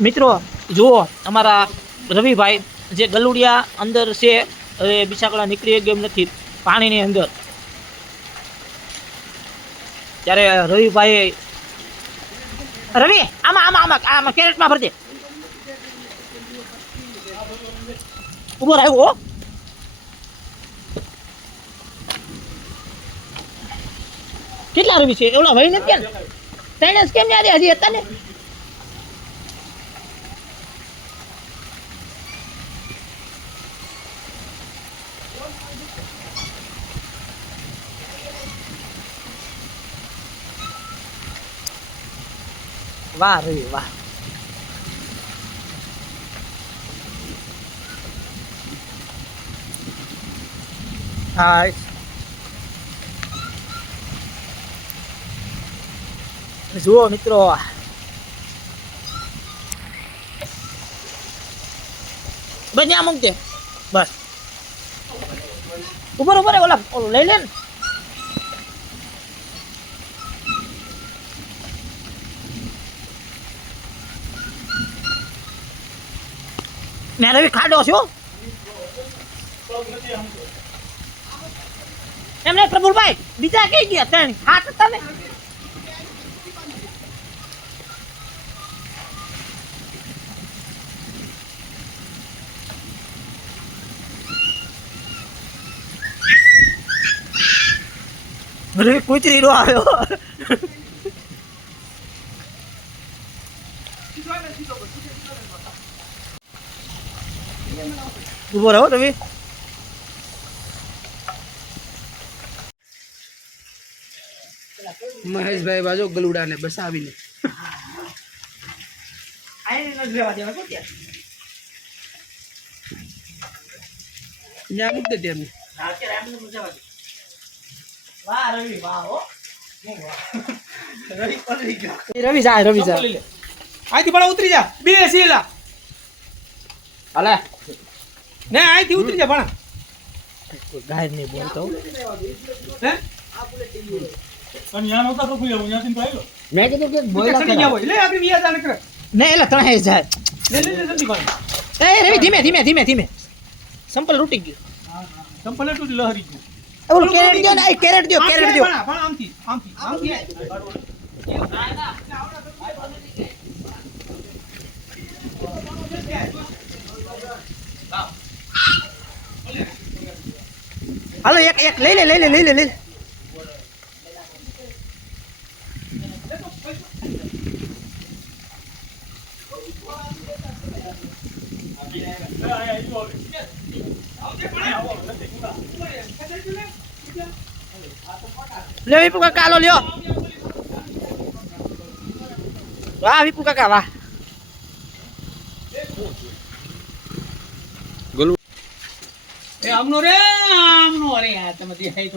મિત્રો, જુઓ, અમારા રવિભાઈ જે ગલુડિયા અંદર છે, હવે બિછાકડા નીકળી ગયો નથી, પાણીની અંદર. ત્યારે રવિભાઈ રવિ, આમાં આમાં આમાં આમાં કેરેટમાં ભરજે ઊભો રહ્યો કેટલા રવિ છે? એવડા ભાઈ નથી ત્રણે કેમ આજે હજી હતા ને? વાહ રવિ વાહ હા જુઓ મિત્રો બસ ત્યાં મૂકજે બસ ઉપર ઉપર ઓલા ઓલું લઈ લે ને ને રવિ ખાડો છું. એમને પ્રભુભાઈ બીજા કઈ ગયા ત્રણ? હાથ તમે. કૂતરી રો આવ્યો. ઊભો રહો રવિ મહેશભાઈ બાજુ ગલુડાને બસાવીને. ત્યાં મૂકી દે એમને રવિ જાય રવિ જાય આથી પણ ઉતરી જા. બે સીલા. હાલે. ને અહીંથી ઉતરી જા ભણા. ગાય નહીં બોલતો હે. મેં કીધું કે હોય. લે આપણે વિયા જાણ કરે ને એટલે ત્રણે જાય. લે લે લે જલ્દી પણ એ રવિ ધીમે ધીમે ધીમે ધીમે. સંપલ રૂટી ગયો. સંપલ તું લહરી ગયો. ઓલું કેરેટ દો ને કેરેટ દો કેરેટ દો પણ પણ આમથી આમથી આમથી. હાલો એક એક લઈ લે લઈ લે લઈ લે લઈ લે લે વિપુ કાકા હાલો લ્યો વાહ વિપુ કાકા વાહ એ આમનો રે આમનો અરે આ તમે દેખાય તો